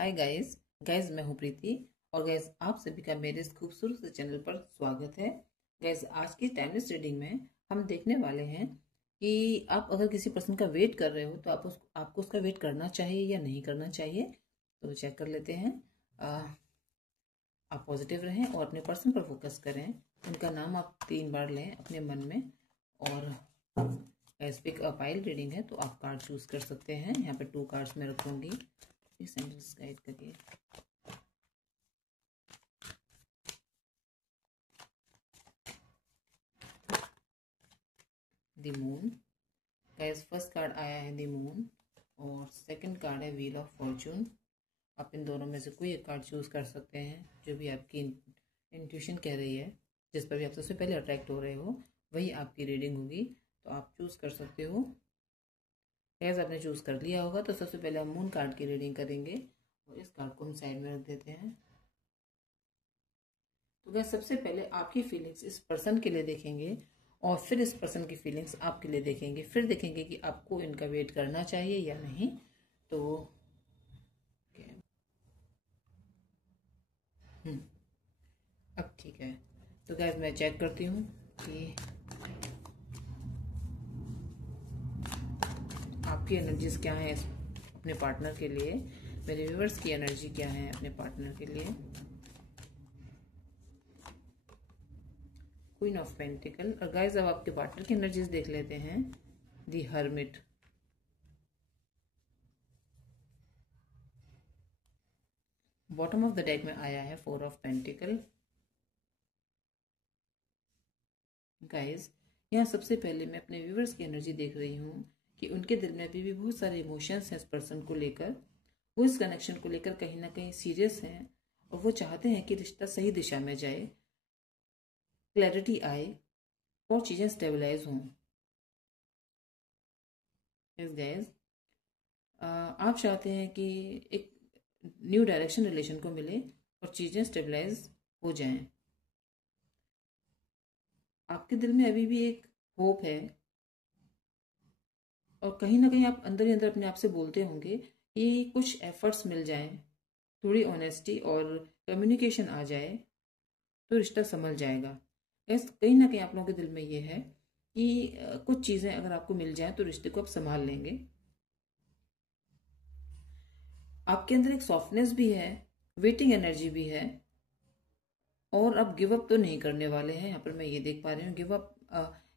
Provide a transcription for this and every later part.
Hi guys guys मैं हूँ प्रीति। और गाइस आप सभी का मेरे इस खूबसूरत से चैनल पर स्वागत है। गाइस आज की टाइमलेस रीडिंग में हम देखने वाले हैं कि आप अगर किसी पर्सन का वेट कर रहे हो तो आपको उसका वेट करना चाहिए या नहीं करना चाहिए। तो चेक कर लेते हैं। आप पॉजिटिव रहें और अपने पर्सन पर फोकस करें। उनका नाम आप 3 बार लें अपने मन में। और guys pick a pile reading है तो आप कार्ड चूज कर सकते हैं। यहाँ पे 2 कार्ड्स में रखूंगी। इस एंजल्स गाइड करिए। The moon. Guys first card आया है द मून और सेकंड कार्ड है व्हील ऑफ फॉर्चून। आप इन दोनों में से कोई एक कार्ड चूज कर सकते हैं जो भी आपकी इंट्यूशन कह रही है, जिस पर भी आप सबसे पहले अट्रैक्ट हो रहे हो वही आपकी रीडिंग होगी। तो आप चूज कर सकते हो। गाइस आपने चूज कर लिया होगा तो सबसे पहले हम मून कार्ड की रीडिंग करेंगे और इस कार्ड को हम साइड में रख देते हैं। तो गाइस सबसे पहले आपकी फीलिंग्स इस पर्सन के लिए देखेंगे और फिर इस पर्सन की फीलिंग्स आपके लिए देखेंगे। फिर देखेंगे कि आपको इनका वेट करना चाहिए या नहीं। तो अब ठीक है। तो गाइस मैं चेक करती हूँ कि आपकी एनर्जीज क्या है अपने पार्टनर के लिए। मेरे व्यूअर्स की एनर्जी क्या है अपने पार्टनर के लिए। Queen of pentacles. और गाइस अब आपके पार्टनर की एनर्जीज देख लेते हैं। The hermit. Bottom of the deck में आया है 4 ऑफ पेंटिकल। गाइस यहाँ सबसे पहले मैं अपने व्यूवर्स की एनर्जी देख रही हूँ कि उनके दिल में अभी भी बहुत सारे इमोशंस हैं इस पर्सन को लेकर। वो इस कनेक्शन को लेकर कहीं ना कहीं सीरियस हैं और वो चाहते हैं कि रिश्ता सही दिशा में जाए, क्लैरिटी आए और चीज़ें स्टेबलाइज हों। यस गाइस आप चाहते हैं कि एक न्यू डायरेक्शन रिलेशन को मिले और चीज़ें स्टेबलाइज हो जाएं। आपके दिल में अभी भी एक होप है और कहीं ना कहीं आप अंदर ही अंदर अपने आप से बोलते होंगे कि कुछ एफर्ट्स मिल जाएं, थोड़ी ऑनेस्टी और कम्युनिकेशन आ जाए तो रिश्ता संभल जाएगा। कहीं ना कहीं आप लोगों के दिल में ये है कि कुछ चीज़ें अगर आपको मिल जाए तो रिश्ते को आप संभाल लेंगे। आपके अंदर एक सॉफ्टनेस भी है, वेटिंग एनर्जी भी है और आप गिव अप तो नहीं करने वाले हैं। यहाँ पर मैं ये देख पा रही हूँ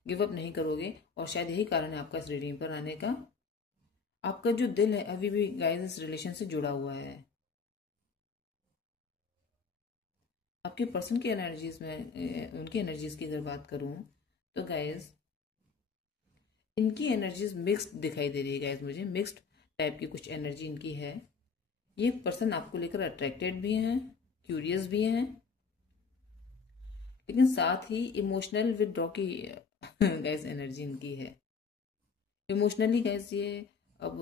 गिव अप नहीं करोगे और शायद यही कारण है आपका इस रीडिंग पर आने का। आपका जो दिल है अभी भी गाइस इस रिलेशन से जुड़ा हुआ है। आपके पर्सन की एनर्जीज में उनकी एनर्जीज की अगर बात करूं तो गाइस इनकी एनर्जीज मिक्स्ड दिखाई दे रही है। गाइस मुझे मिक्स्ड टाइप की कुछ एनर्जी इनकी है। ये पर्सन आपको लेकर अट्रैक्टेड भी हैं, क्यूरियस भी हैं, लेकिन साथ ही इमोशनल विदड्रॉ की गाइस एनर्जी इनकी है। इमोशनली गाइस ये अब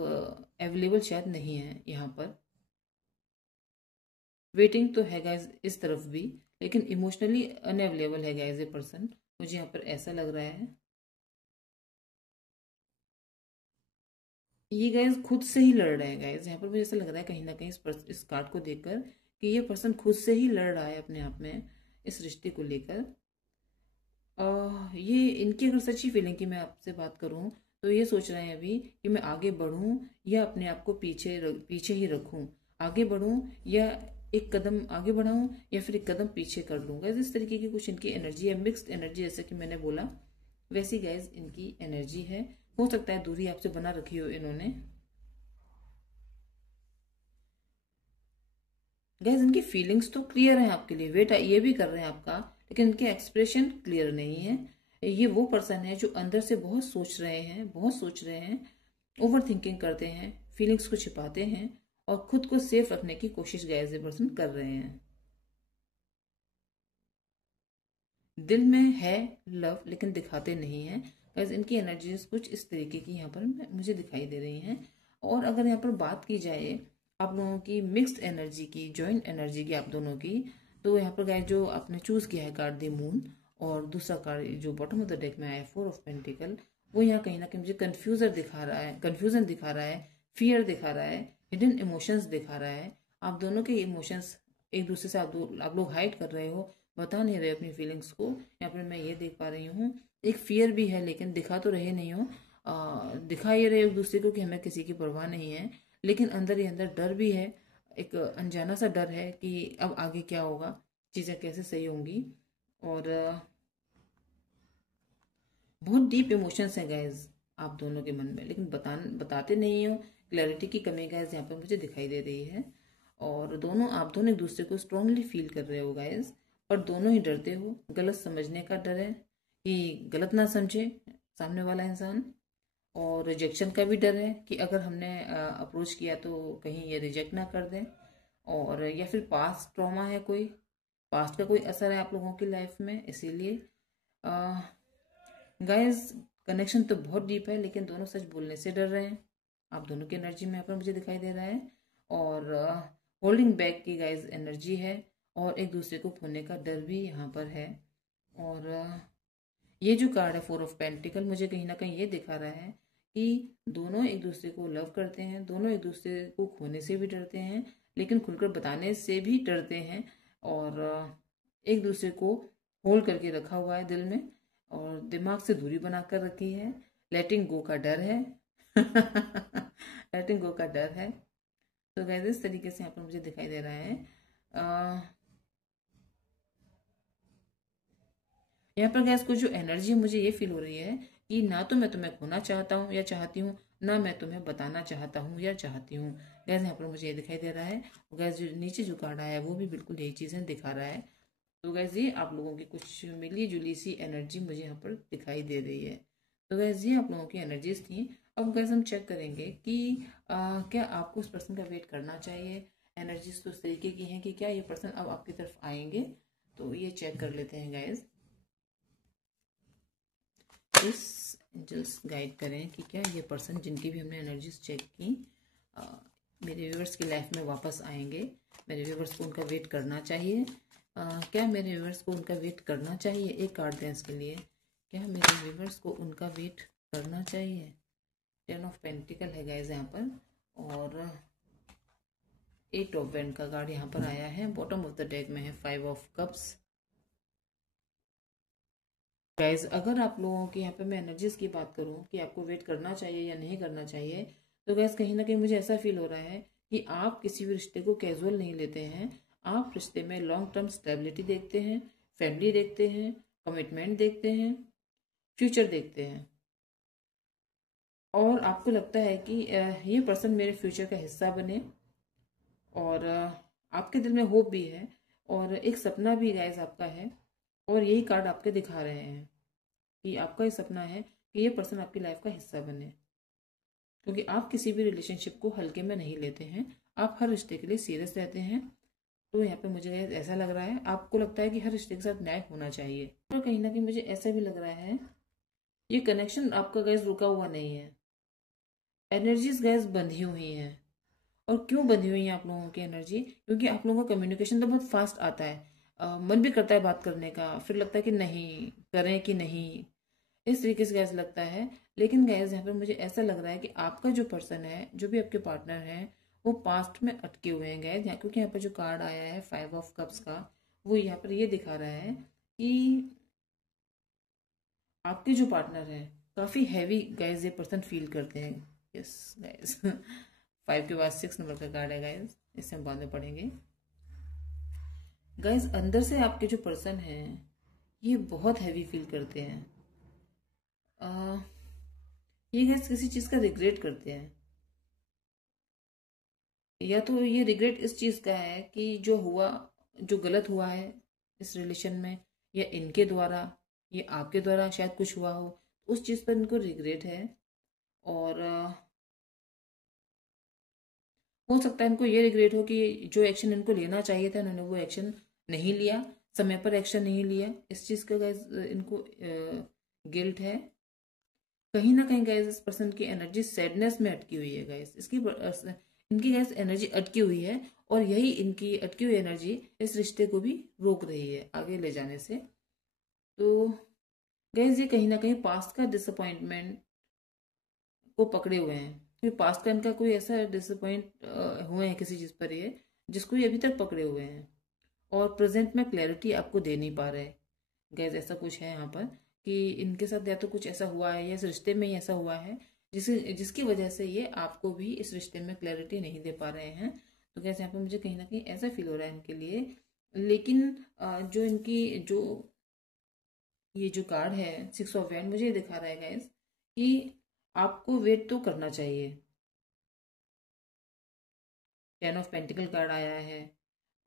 अवेलेबल शायद नहीं है यहाँ पर। वेटिंग तो है गाइस इस तरफ भी, लेकिन इमोशनली अनअवेलेबल है गाइस ये पर्सन। मुझे यहाँ पर ऐसा लग रहा है ये गाइस खुद से ही लड़ रहे हैं। गाइस यहाँ पर मुझे ऐसा लग रहा है कहीं ना कहीं इस कार्ड को देखकर कि ये पर्सन खुद से ही लड़ रहा है अपने आप में इस रिश्ते को लेकर। ये इनकी अगर सच्ची फीलिंग की मैं आपसे बात करूं तो ये सोच रहे हैं अभी कि मैं आगे बढ़ूं या अपने आप को पीछे ही रखूं। आगे बढ़ूं या एक कदम आगे बढ़ाऊं या फिर एक कदम पीछे कर लूंगा। इस तरीके की कुछ इनकी एनर्जी है, मिक्स्ड एनर्जी। जैसे कि मैंने बोला वैसी गाइज इनकी एनर्जी है। हो सकता है दूरी आपसे बना रखी हो इन्होंने। गाइज इनकी फीलिंग्स तो क्लियर है आपके लिए, वेट ये भी कर रहे हैं आपका, लेकिन इनके एक्सप्रेशन क्लियर नहीं है। ये वो पर्सन है जो अंदर से बहुत सोच रहे हैं, ओवर थिंकिंग करते हैं, फीलिंग्स को छिपाते हैं और खुद को सेफ रखने की कोशिश गाइज ये पर्सन कर रहे हैं। दिल में है लव लेकिन दिखाते नहीं है। गाइज इनकी एनर्जीज कुछ इस तरीके की यहाँ पर मुझे दिखाई दे रही हैं। और अगर यहाँ पर बात की जाए आप लोगों की मिक्स्ड एनर्जी की, जॉइंट एनर्जी की आप दोनों की, तो यहाँ पर गाइज जो आपने चूज किया है कार्ड द मून और दूसरा कार्ड जो बॉटम ऑफ द डेक में आया 4 ऑफ पेंटिकल, वो यहाँ कहीं ना कहीं मुझे कंफ्यूजन दिखा रहा है, फियर दिखा रहा है, हिडन इमोशंस दिखा रहा है। आप दोनों के इमोशंस एक दूसरे से आप लोग हाइड कर रहे हो, बता नहीं रहे अपनी फीलिंग्स को। यहाँ पर मैं ये देख पा रही हूँ, एक फियर भी है, लेकिन दिखा तो रहे नहीं हो, दिखा ये रहे एक दूसरे को कि हमें किसी की परवाह नहीं है, लेकिन अंदर ही अंदर डर भी है, एक अनजाना सा डर है कि अब आगे क्या होगा, चीज़ें कैसे सही होंगी। और बहुत डीप इमोशंस हैं गाइज आप दोनों के मन में, लेकिन बताते नहीं हो। क्लैरिटी की कमी गाइज यहाँ पर मुझे दिखाई दे रही है। और आप दोनों एक दूसरे को स्ट्रांगली फील कर रहे हो गाइज, पर दोनों ही डरते हो, गलत समझने का डर है कि गलत ना समझे सामने वाला इंसान, और रिजेक्शन का भी डर है कि अगर हमने अप्रोच किया तो कहीं ये रिजेक्ट ना कर दें, और या फिर पास्ट ट्रॉमा है, कोई पास्ट का कोई असर है आप लोगों की लाइफ में। इसीलिए गाइस कनेक्शन तो बहुत डीप है, लेकिन दोनों सच बोलने से डर रहे हैं। आप दोनों की एनर्जी में यहाँ पर मुझे दिखाई दे रहा है, और होल्डिंग बैक की गाइस एनर्जी है, और एक दूसरे को खोने का डर भी यहाँ पर है। और ये जो कार्ड है 4 ऑफ पेंटिकल, मुझे कहीं ना कहीं ये दिखा रहा है कि दोनों एक दूसरे को लव करते हैं, दोनों एक दूसरे को खोने से भी डरते हैं, लेकिन खुलकर बताने से भी डरते हैं, और एक दूसरे को होल्ड करके रखा हुआ है दिल में, और दिमाग से दूरी बनाकर रखी है। लेटिंग गो का डर है लेटिंग गो का डर है। तो गाइस इस तरीके से यहाँ पर मुझे दिखाई दे रहा है। यहाँ पर गैस कुछ जो एनर्जी मुझे ये फील हो रही है कि ना तो मैं तुम्हें खोना चाहता हूँ या चाहती हूँ, ना मैं तुम्हें बताना चाहता हूँ या चाहती हूँ। गैस यहाँ पर मुझे ये दिखाई दे रहा है। गैस जो नीचे जो कार्ड आया है वो भी बिल्कुल यही चीज़ें दिखा रहा है। तो गैस ये आप लोगों की कुछ मिली जुली सी एनर्जी मुझे यहाँ पर दिखाई दे रही है। तो गैस ये आप लोगों की एनर्जीज थी। अब गैस हम चेक करेंगे कि क्या आपको उस पर्सन का वेट करना चाहिए। एनर्जीज तो उस तरीके की हैं कि क्या ये पर्सन अब आपकी तरफ आएंगे, तो ये चेक कर लेते हैं गैस। इस एंजल्स गाइड करें कि क्या ये पर्सन जिनकी भी हमने एनर्जीज चेक की मेरे व्यूवर्स की लाइफ में वापस आएंगे। मेरे व्यूवर्स को उनका वेट करना चाहिए। क्या मेरे व्यूवर्स को उनका वेट करना चाहिए? एक कार्ड दें इसके लिए। क्या मेरे व्यूवर्स को उनका वेट करना चाहिए? 10 ऑफ पेंटिकल है गाइस यहाँ पर, और 8 ऑफ वेंड का कार्ड यहाँ पर आया है। बॉटम ऑफ द डेक में है 5 ऑफ कप्स। गाइज अगर आप लोगों की यहाँ पे मैं एनर्जीज की बात करूँ कि आपको वेट करना चाहिए या नहीं करना चाहिए, तो गैस कहीं ना कहीं मुझे ऐसा फील हो रहा है कि आप किसी भी रिश्ते को कैजुअल नहीं लेते हैं। आप रिश्ते में लॉन्ग टर्म स्टेबिलिटी देखते हैं, फैमिली देखते हैं, कमिटमेंट देखते हैं, फ्यूचर देखते हैं, और आपको लगता है कि ये पर्सन मेरे फ्यूचर का हिस्सा बने, और आपके दिल में होप भी है, और एक सपना भी गाइज आपका है, और यही कार्ड आपके दिखा रहे हैं कि आपका ये सपना है कि ये पर्सन आपकी लाइफ का हिस्सा बने, क्योंकि आप किसी भी रिलेशनशिप को हल्के में नहीं लेते हैं, आप हर रिश्ते के लिए सीरियस रहते हैं। तो यहाँ पे मुझे ऐसा लग रहा है, आपको लगता है कि हर रिश्ते के साथ न्याय होना चाहिए, और कहीं ना कहीं मुझे ऐसा भी लग रहा है ये कनेक्शन आपका गैस रुका हुआ नहीं है। एनर्जीज गैस बंधी हुई हैं। और क्यों बंधी हुई है आप लोगों की एनर्जी? क्योंकि आप लोगों का कम्युनिकेशन तो बहुत फास्ट आता है, मन भी करता है बात करने का, फिर लगता है कि नहीं करें कि नहीं, इस तरीके से गैस लगता है। लेकिन गैस यहाँ पर मुझे ऐसा लग रहा है कि आपका जो पर्सन है, जो भी आपके पार्टनर है, वो पास्ट में अटके हुए हैं गैस। क्योंकि यहाँ पर जो कार्ड आया है 5 ऑफ कप्स का, वो यहाँ पर ये दिखा रहा है कि आपके जो पार्टनर है काफ़ी हैवी गैस ये पर्सन फील करते हैं। यस गैस 5 के बाद 6 नंबर का कार्ड है गैस, इससे हम बाद में पढ़ेंगे। गैस अंदर से आपके जो पर्सन है ये बहुत हैवी फील करते हैं। ये गैस किसी चीज का रिग्रेट करते हैं, या तो ये रिग्रेट इस चीज का है कि जो हुआ, जो गलत हुआ है इस रिलेशन में, या इनके द्वारा या आपके द्वारा शायद कुछ हुआ हो, उस चीज पर इनको रिग्रेट है। और हो सकता है इनको ये रिग्रेट हो कि जो एक्शन इनको लेना चाहिए था इन्होंने वो एक्शन नहीं लिया, समय पर एक्शन नहीं लिया, इस चीज का गैस इनको गिल्ट है। कहीं ना कहीं गैस इस पर्सन की एनर्जी सैडनेस में अटकी हुई है गैस, इनकी गैस एनर्जी अटकी हुई है, और यही इनकी अटकी हुई एनर्जी इस रिश्ते को भी रोक रही है आगे ले जाने से। तो गैस ये कहीं ना कहीं पास्ट का डिसअपॉइंटमेंट को पकड़े हुए हैं, क्योंकि पास्ट का इनका कोई ऐसा डिसअपॉइंट हुए हैं किसी चीज पर ये, जिसको ये अभी तक पकड़े हुए हैं, और प्रेजेंट में क्लैरिटी आपको दे नहीं पा रहे। गैस ऐसा कुछ है यहाँ पर कि इनके साथ या तो कुछ ऐसा हुआ है या इस रिश्ते में ही ऐसा हुआ है जिसकी वजह से ये आपको भी इस रिश्ते में क्लैरिटी नहीं दे पा रहे हैं। तो गैस यहाँ पे मुझे कहीं ना कहीं ऐसा फील हो रहा है इनके लिए। लेकिन जो इनकी जो ये जो कार्ड है 6 ऑफ वैंड, मुझे ये दिखा रहा है गैस कि आपको वेट तो करना चाहिए। 10 ऑफ पेंटिकल कार्ड आया है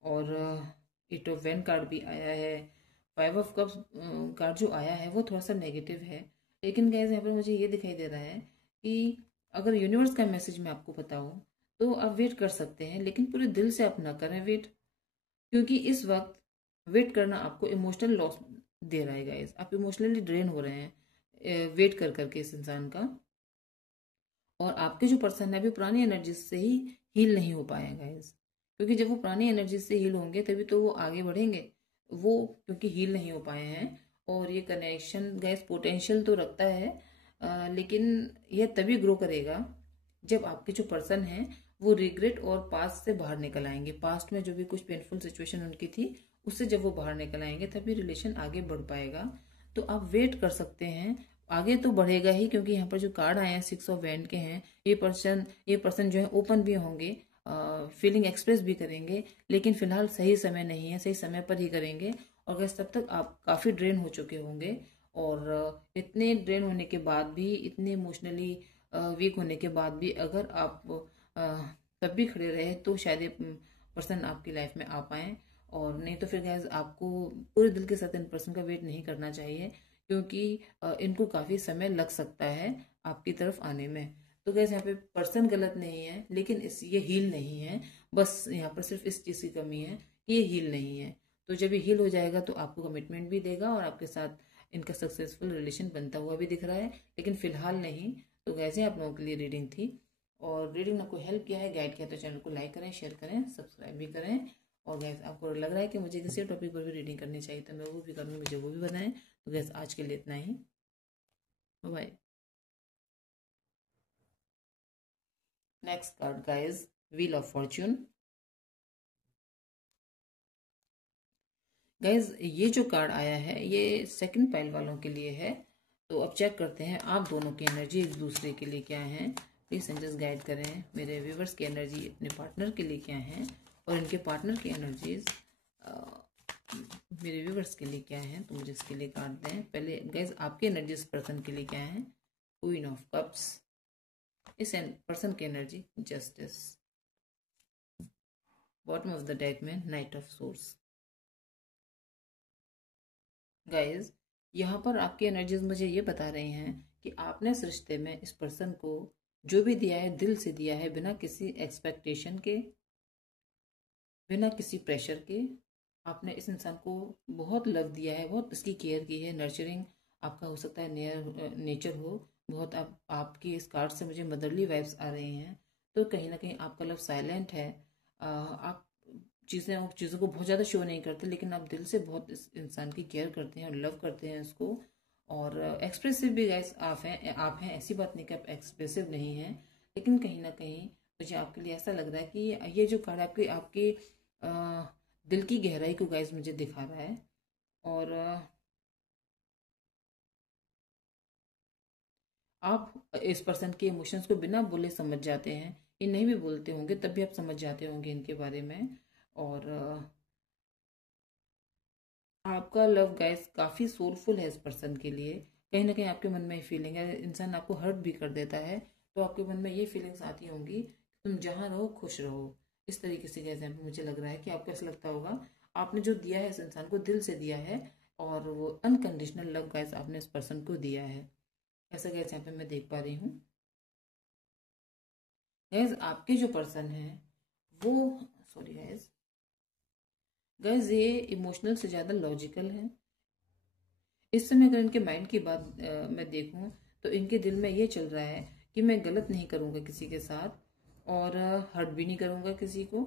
और 8 ऑफ वैंड कार्ड भी आया है। 5 ऑफ कप्स कार्ड जो आया है वो थोड़ा सा नेगेटिव है, लेकिन गैस यहाँ पर मुझे ये दिखाई दे रहा है कि अगर यूनिवर्स का मैसेज मैं आपको बताऊँ तो आप वेट कर सकते हैं, लेकिन पूरे दिल से आप ना करें वेट, क्योंकि इस वक्त वेट करना आपको इमोशनल लॉस दे रहा है गाइस। आप इमोशनली ड्रेन हो रहे हैं वेट कर करके इस इंसान का, और आपके जो पर्सन है अभी पुरानी एनर्जी से ही हील नहीं हो पाए गाइस, क्योंकि जब वो पुरानी एनर्जी से हील होंगे तभी तो वो आगे बढ़ेंगे। वो क्योंकि हील नहीं हो पाए हैं, और ये कनेक्शन गैस पोटेंशियल तो रखता है, लेकिन यह तभी ग्रो करेगा जब आपके जो पर्सन हैं वो रिग्रेट और पास्ट से बाहर निकल आएंगे। पास्ट में जो भी कुछ पेनफुल सिचुएशन उनकी थी उससे जब वो बाहर निकल आएंगे तभी रिलेशन आगे बढ़ पाएगा। तो आप वेट कर सकते हैं, आगे तो बढ़ेगा ही, क्योंकि यहाँ पर जो कार्ड आए हैं 6 ऑफ वैंड के हैं। ये पर्सन जो है ओपन भी होंगे, फीलिंग एक्सप्रेस भी करेंगे, लेकिन फिलहाल सही समय नहीं है, सही समय पर ही करेंगे। और गैस तब तक आप काफ़ी ड्रेन हो चुके होंगे, और इतने ड्रेन होने के बाद भी, इतने इमोशनली वीक होने के बाद भी अगर आप तब भी खड़े रहे तो शायद ये पर्सन आपकी लाइफ में आ पाए, और नहीं तो फिर गैस आपको पूरे दिल के साथ इन पर्सन का वेट नहीं करना चाहिए, क्योंकि इनको काफ़ी समय लग सकता है आपकी तरफ आने में। तो गैस यहाँ पे पर्सन गलत नहीं है, लेकिन ये हील नहीं है। बस यहाँ पर सिर्फ इस चीज़ की कमी है कि ये हील नहीं है। तो जब ये हील हो जाएगा तो आपको कमिटमेंट भी देगा और आपके साथ इनका सक्सेसफुल रिलेशन बनता हुआ भी दिख रहा है, लेकिन फिलहाल नहीं। तो गैसे आप लोगों के लिए रीडिंग थी, और रीडिंग ने आपको हेल्प किया है, गाइड किया, तो चैनल को लाइक करें, शेयर करें, सब्सक्राइब भी करें। और गैस आपको लग रहा है कि मुझे किसी टॉपिक पर भी रीडिंग करनी चाहिए तो मैं वो भी करूँगी, मुझे वो भी बताएं। तो गैस आज के लिए इतना ही, bye. Next card guys, wheel of fortune. Guys ये जो कार्ड आया है ये सेकंड पाइल वालों के लिए है। तो अब चेक करते हैं आप दोनों की एनर्जी एक दूसरे के लिए क्या है। प्लीज एंजल्स गाइड करें मेरे व्यूवर्स की एनर्जी अपने पार्टनर के लिए क्या है, और इनके पार्टनर की एनर्जीज मेरे व्यूवर्स के लिए क्या है। तो मुझे इसके लिए कार्ड दें पहले। गाइज आपकी एनर्जीज पर्सन के लिए क्या है, क्वीन ऑफ कप्स। इस पर्सन की energy justice. Bottom of the deck में नाइट ऑफ सोर्स। गाइज यहाँ पर आपकी एनर्जीज मुझे ये बता रही हैं कि आपने इस रिश्ते में इस पर्सन को जो भी दिया है दिल से दिया है, बिना किसी एक्सपेक्टेशन के, बिना किसी प्रेशर के। आपने इस इंसान को बहुत लव दिया है, बहुत इसकी केयर की है, नर्चरिंग आपका हो सकता है नेचर हो बहुत। आपकी इस कार्ड से मुझे मदरली वाइब्स आ रही हैं। तो कहीं ना कहीं आपका लव साइलेंट है। आप चीज़ों को बहुत ज़्यादा शो नहीं करते, लेकिन आप दिल से बहुत इस इंसान की केयर करते हैं और लव करते हैं उसको। और एक्सप्रेसिव भी गाइस आप हैं, ऐसी बात नहीं कि आप एक्सप्रेसिव नहीं हैं, लेकिन कहीं ना कहीं मुझे आपके लिए ऐसा लग रहा है कि ये जो कार्ड आपके आपके दिल की गहराई को गाइस मुझे दिखा रहा है। और आप इस पर्सन के इमोशंस को बिना बोले समझ जाते हैं। ये नहीं भी बोलते होंगे तब भी आप समझ जाते होंगे इनके बारे में। और आपका लव गाइस काफ़ी सोलफुल है इस पर्सन के लिए। कहीं ना कहीं आपके मन में फीलिंग है, इंसान आपको हर्ट भी कर देता है तो आपके मन में ये फीलिंग्स आती होंगी तुम जहाँ रहो खुश रहो। इस तरीके से जैसे मुझे लग रहा है कि आपको ऐसा लगता होगा आपने जो दिया है इस इंसान को दिल से दिया है, और वो अनकंडीशनल लव गाइस आपने इस पर्सन को दिया है। ऐसा गैस यहाँ पे मैं देख पा रही हूँ। गैस आपके जो पर्सन है वो, सॉरी गैस ये इमोशनल से ज़्यादा लॉजिकल है। इस समय अगर इनके माइंड की बात मैं देखूं तो इनके दिल में ये चल रहा है कि मैं गलत नहीं करूंगा किसी के साथ, और हर्ट भी नहीं करूंगा किसी को।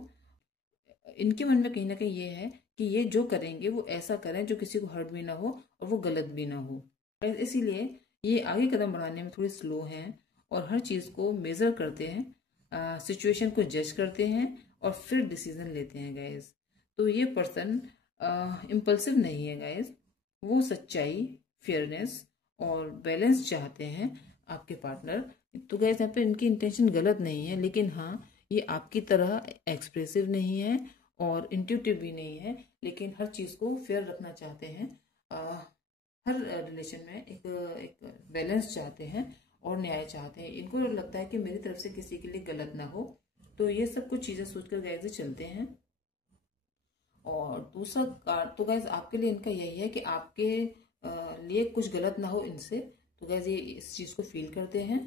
इनके मन में कहीं ना कहीं ये है कि ये जो करेंगे वो ऐसा करें जो किसी को हर्ट भी ना हो और वो गलत भी ना हो। इसीलिए ये आगे कदम बढ़ाने में थोड़ी स्लो हैं और हर चीज़ को मेज़र करते हैं, सिचुएशन को जज करते हैं और फिर डिसीजन लेते हैं गाइज। तो ये पर्सन इम्पल्सिव नहीं है गाइज, वो सच्चाई, फेयरनेस और बैलेंस चाहते हैं आपके पार्टनर। तो गाइज यहाँ पे इनकी इंटेंशन गलत नहीं है, लेकिन हाँ ये आपकी तरह एक्सप्रेसिव नहीं है और इंट्यूटिव भी नहीं है, लेकिन हर चीज़ को फेयर रखना चाहते हैं। हर रिलेशन में एक बैलेंस चाहते हैं और न्याय चाहते हैं। इनको लगता है कि मेरी तरफ से किसी के लिए गलत ना हो, तो ये सब कुछ चीज़ें सोचकर गाइज चलते हैं। और दूसरा कार्ड तो गाइज आपके लिए इनका यही है कि आपके लिए कुछ गलत ना हो इनसे, तो गाइज ये इस चीज़ को फील करते हैं।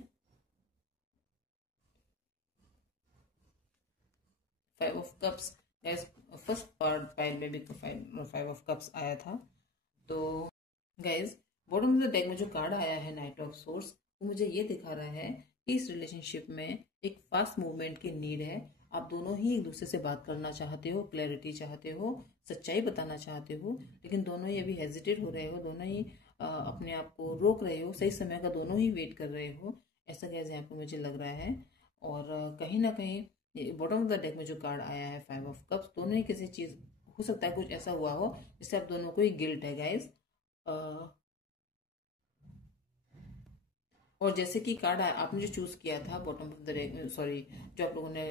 5 of cups guys, first card pile में भी 5 ऑफ कप्स आया था। तो guys bottom of the deck में जो कार्ड आया है नाइट ऑफ सोर्स, वो मुझे ये दिखा रहा है कि इस रिलेशनशिप में एक फास्ट मूवमेंट की नीड है। आप दोनों ही एक दूसरे से बात करना चाहते हो, क्लैरिटी चाहते हो, सच्चाई बताना चाहते हो, लेकिन दोनों ही अभी हेजिटेट हो रहे हो, दोनों ही अपने आप को रोक रहे हो, सही समय का दोनों ही वेट कर रहे हो, ऐसा गैस यहाँ पे मुझे लग रहा है। और कहीं ना कहीं बॉटम ऑफ द डेक में जो कार्ड आया है 5 ऑफ कप्स, दोनों ही किसी चीज, हो सकता है कुछ ऐसा हुआ हो जिससे आप दोनों को ही गिल्ट है गाइज। और जैसे कि कार्ड आपने जो चूज किया था bottom of the deck, sorry जो आप लोगों ने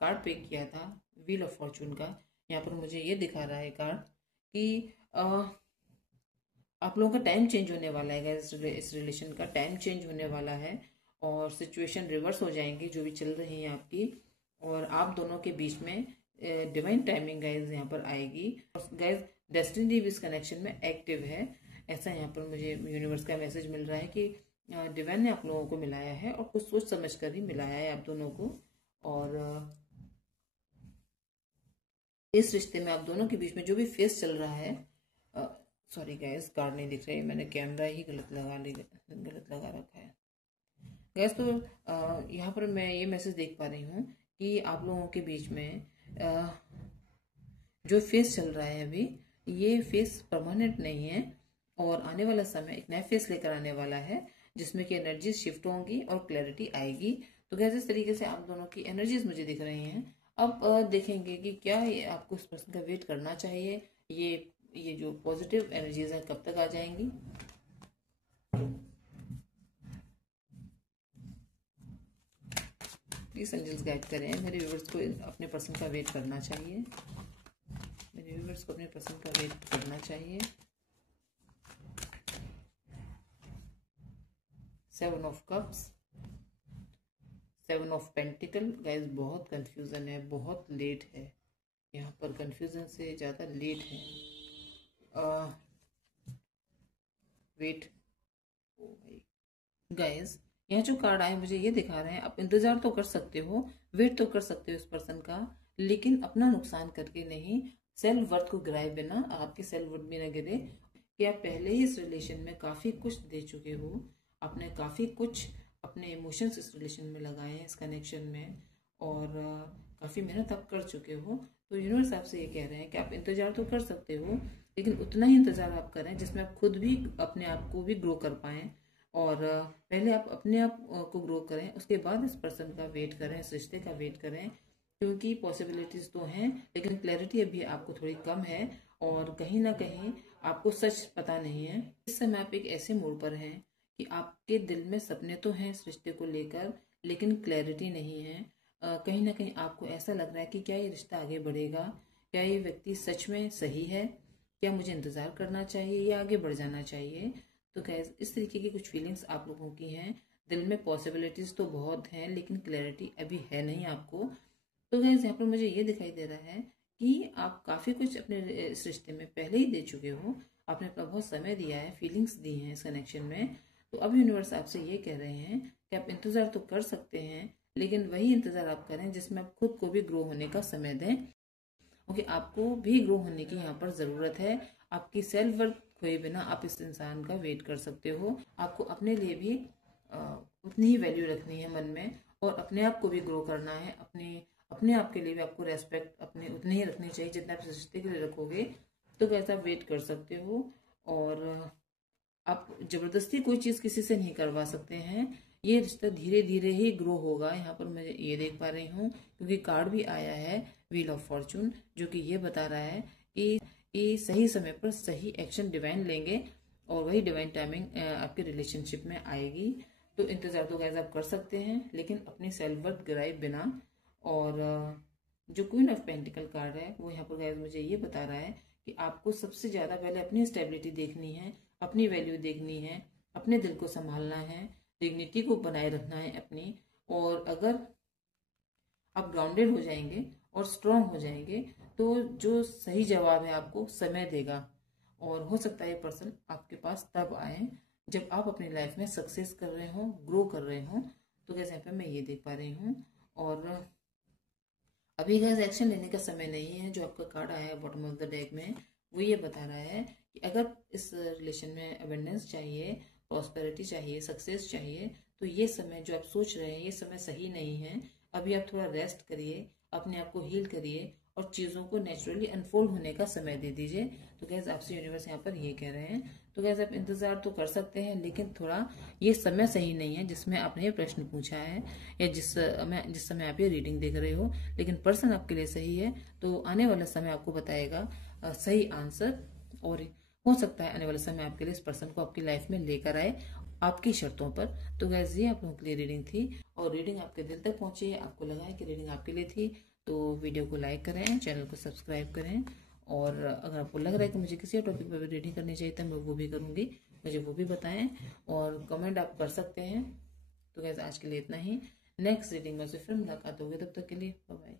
कार्ड पिक किया था व्हील ऑफ फॉर्चून का, यहाँ पर मुझे ये दिखा रहा है कार्ड कि आप लोगों का टाइम चेंज होने वाला है गाइस, इस रिलेशन का टाइम चेंज होने वाला है और सिचुएशन रिवर्स हो जाएंगी जो भी चल रही है आपकी, और आप दोनों के बीच में डिवाइन टाइमिंग गाइस यहाँ पर आएगी। और गाइस डेस्टिनी भी इस कनेक्शन में एक्टिव है, ऐसा यहाँ पर मुझे यूनिवर्स का मैसेज मिल रहा है कि डिवाइन ने आप लोगों को मिलाया है और कुछ सोच समझ कर ही मिलाया है आप दोनों को। और इस रिश्ते में आप दोनों के बीच में जो भी फेस चल रहा है, सॉरी गैस कार्ड नहीं दिख रही, मैंने कैमरा ही गलत लगा रखा है गैस। तो यहाँ पर मैं ये मैसेज देख पा रही हूँ कि आप लोगों के बीच में जो फेस चल रहा है अभी, ये फेस परमानेंट नहीं है और आने वाला समय एक नया फेस लेकर आने वाला है जिसमें कि एनर्जी शिफ्ट होंगी और क्लैरिटी आएगी। तो गैस इस तरीके से आप दोनों की एनर्जीज मुझे दिख रही हैं। अब देखेंगे कि क्या ये आपको इस पर्सन का वेट करना चाहिए, ये जो पॉजिटिव एनर्जीज हैं कब तक आ जाएंगी। प्लीज एंजल्स गाइड करें, मेरे व्यूवर्स को अपने पर्सन का वेट करना चाहिए, मेरे व्यूवर्स को अपने पर्सन का वेट करना चाहिए। 7 of cups, 7 of pentacle guys, बहुत कंफ्यूजन है, बहुत लेट है, यहाँ पर कंफ्यूजन से ज़्यादा लेट है। वेट गाइस, यहाँ जो कार्ड आए मुझे ये दिखा रहे हैं आप इंतजार तो कर सकते हो, वेट तो कर सकते हो इस पर्सन का, लेकिन अपना नुकसान करके नहीं, सेल्फ वर्थ को गिराए बिना, आपकी सेल्फ वर्थ भी न गिरे, कि आप पहले ही इस रिलेशन में काफ़ी कुछ दे चुके हो, आपने काफ़ी कुछ अपने इमोशंस इस रिलेशन में लगाए हैं, इस कनेक्शन में, और काफ़ी मेहनत आप कर चुके हो। तो यूनिवर्स आपसे ये कह रहे हैं कि आप इंतजार तो कर सकते हो, लेकिन उतना ही इंतजार आप करें जिसमें आप खुद भी अपने आप को भी ग्रो कर पाएं, और पहले आप अपने आप को ग्रो करें, उसके बाद इस पर्सन का वेट करें, इस रिश्ते का वेट करें, क्योंकि पॉसिबिलिटीज तो हैं लेकिन क्लैरिटी अभी आपको थोड़ी कम है और कहीं ना कहीं आपको सच पता नहीं है। इस समय आप एक ऐसे मोड़ पर हैं कि आपके दिल में सपने तो हैं इस रिश्ते को लेकर, लेकिन क्लैरिटी नहीं है। कहीं ना कहीं आपको ऐसा लग रहा है कि क्या ये रिश्ता आगे बढ़ेगा, क्या ये व्यक्ति सच में सही है, क्या मुझे इंतज़ार करना चाहिए या आगे बढ़ जाना चाहिए। तो गैस इस तरीके की कुछ फीलिंग्स आप लोगों की हैं, दिल में पॉसिबिलिटीज़ तो बहुत हैं लेकिन क्लैरिटी अभी है नहीं आपको। तो गैस यहाँ पर मुझे ये दिखाई दे रहा है कि आप काफ़ी कुछ अपने इस रिश्ते में पहले ही दे चुके हो, आपने अपना बहुत समय दिया है, फीलिंग्स दी हैं इस कनेक्शन में। तो अब यूनिवर्स आपसे ये कह रहे हैं कि आप इंतज़ार तो कर सकते हैं, लेकिन वही इंतज़ार आप करें जिसमें आप खुद को भी ग्रो होने का समय दें, क्योंकि आपको भी ग्रो होने की यहाँ पर ज़रूरत है। आपकी सेल्फ वर्थ खोए बिना आप इस इंसान का वेट कर सकते हो। आपको अपने लिए भी उतनी ही वैल्यू रखनी है मन में, और अपने आप को भी ग्रो करना है, अपने आप के लिए भी आपको रेस्पेक्ट अपने उतनी ही रखनी चाहिए जितना आप रिश्ते के लिए रखोगे। तो कैसा वेट कर सकते हो, और आप जबरदस्ती कोई चीज़ किसी से नहीं करवा सकते हैं, ये रिश्ता धीरे धीरे ही ग्रो होगा। यहाँ पर मैं ये देख पा रही हूँ क्योंकि कार्ड भी आया है व्हील ऑफ फॉर्चून, जो कि ये बता रहा है कि सही समय पर सही एक्शन डिवाइन लेंगे और वही डिवाइन टाइमिंग आपके रिलेशनशिप में आएगी। तो इंतजार तो गैस आप कर सकते हैं, लेकिन अपनी सेल्फ वर्थ गिराए बिना। और जो क्वीन ऑफ पेंटिकल कार्ड है वो यहाँ पर गैस मुझे ये बता रहा है कि आपको सबसे ज्यादा पहले अपनी स्टेबिलिटी देखनी है, अपनी वैल्यू देखनी है, अपने दिल को संभालना है, डिग्निटी को बनाए रखना है अपनी। और अगर आप ग्राउंडेड हो जाएंगे और स्ट्रांग हो जाएंगे तो जो सही जवाब है आपको समय देगा। और हो सकता है ये पर्सन आपके पास तब आए जब आप अपनी लाइफ में सक्सेस कर रहे हो, ग्रो कर रहे हो। तो गैस यहाँ पे मैं ये देख पा रही हूँ। और अभी गैस एक्शन लेने का समय नहीं है। जो आपका कार्ड आया है बॉटम ऑफ द डेक में वो ये बता रहा है कि अगर इस रिलेशन में अबेंडेंस चाहिए, प्रॉस्पेरिटी चाहिए, सक्सेस चाहिए, तो ये समय जो आप सोच रहे हैं ये समय सही नहीं है। अभी आप थोड़ा रेस्ट करिए, अपने आप को हील करिए और चीज़ों को नेचुरली अनफोल्ड होने का समय दे दीजिए। तो गैस आपसे यूनिवर्स यहाँ पर ये कह रहे हैं। तो गैस आप इंतजार तो कर सकते हैं, लेकिन थोड़ा ये समय सही नहीं है जिसमें आपने ये प्रश्न पूछा है या जिस समय आप ये रीडिंग देख रहे हो। लेकिन पर्सन आपके लिए सही है, तो आने वाला समय आपको बताएगा सही आंसर। और हो सकता है आने वाले समय आपके लिए इस पर्सन को आपकी लाइफ में लेकर आए आपकी शर्तों पर। तो गैस ये आप लोगों के लिए रीडिंग थी, और रीडिंग आपके दिल तक पहुंची है, आपको लगा है कि रीडिंग आपके लिए थी, तो वीडियो को लाइक करें, चैनल को सब्सक्राइब करें। और अगर आपको लग रहा है कि मुझे किसी और टॉपिक पर भी रीडिंग करनी चाहिए तो मैं वो भी करूँगी, मुझे वो भी बताएं और कमेंट आप कर सकते हैं। तो गैस आज के लिए इतना ही। नेक्स्ट रीडिंग में से फिर मुलाकात होगी, तब तक के लिए बाय बाय।